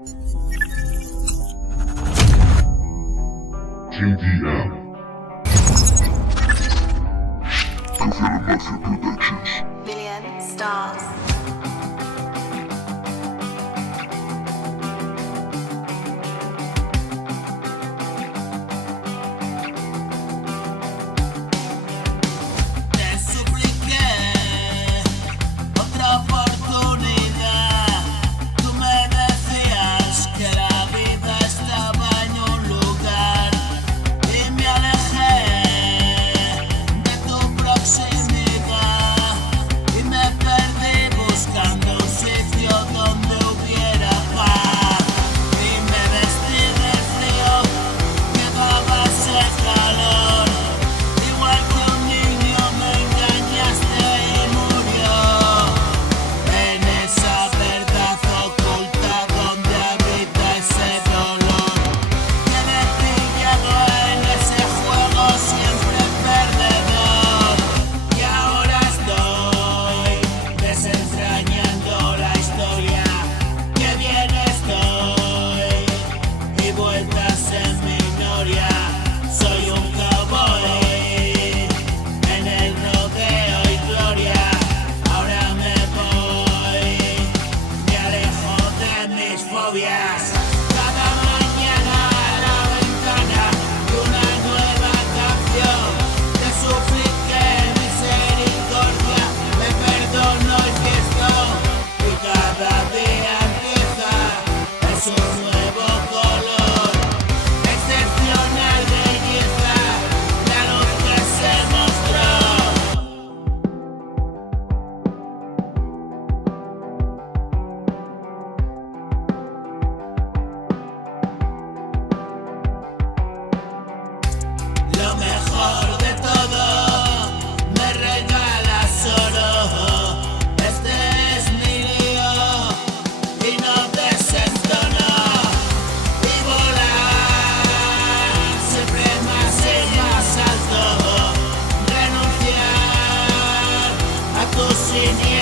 JDM. Profile Mafia Productions. Billion stars. Te supliqué otra oportunidad. Tú me decías que la vida estaba en un lugar y me alejé de tu proximidad y me perdí buscando un sitio donde hubiera paz y me vestí de frío que daba ese calor. Igual que un niño me engañaste y murió en esa verdad oculta donde habita ese dolor. Quedé pillado en ese juego siempre perdedor y ahora estoy desentrañando la historia. Que bien estoy y vueltas en mi gloria. Soy un cowboy en el rodeo y gloria. Ahora me voy, me alejo de mis fobias. Cada mañana a la ventana de una nueva canción. Te supliqué misericordia, me perdono y fiesto. Y cada día empieza, es un nuevo color. Excepcional belleza, la luz que se mostró. Lo mejor de todo me regala solo. Este es mi lío y no desentono. Y volar siempre más y más alto. Renunciar a tus siniestros.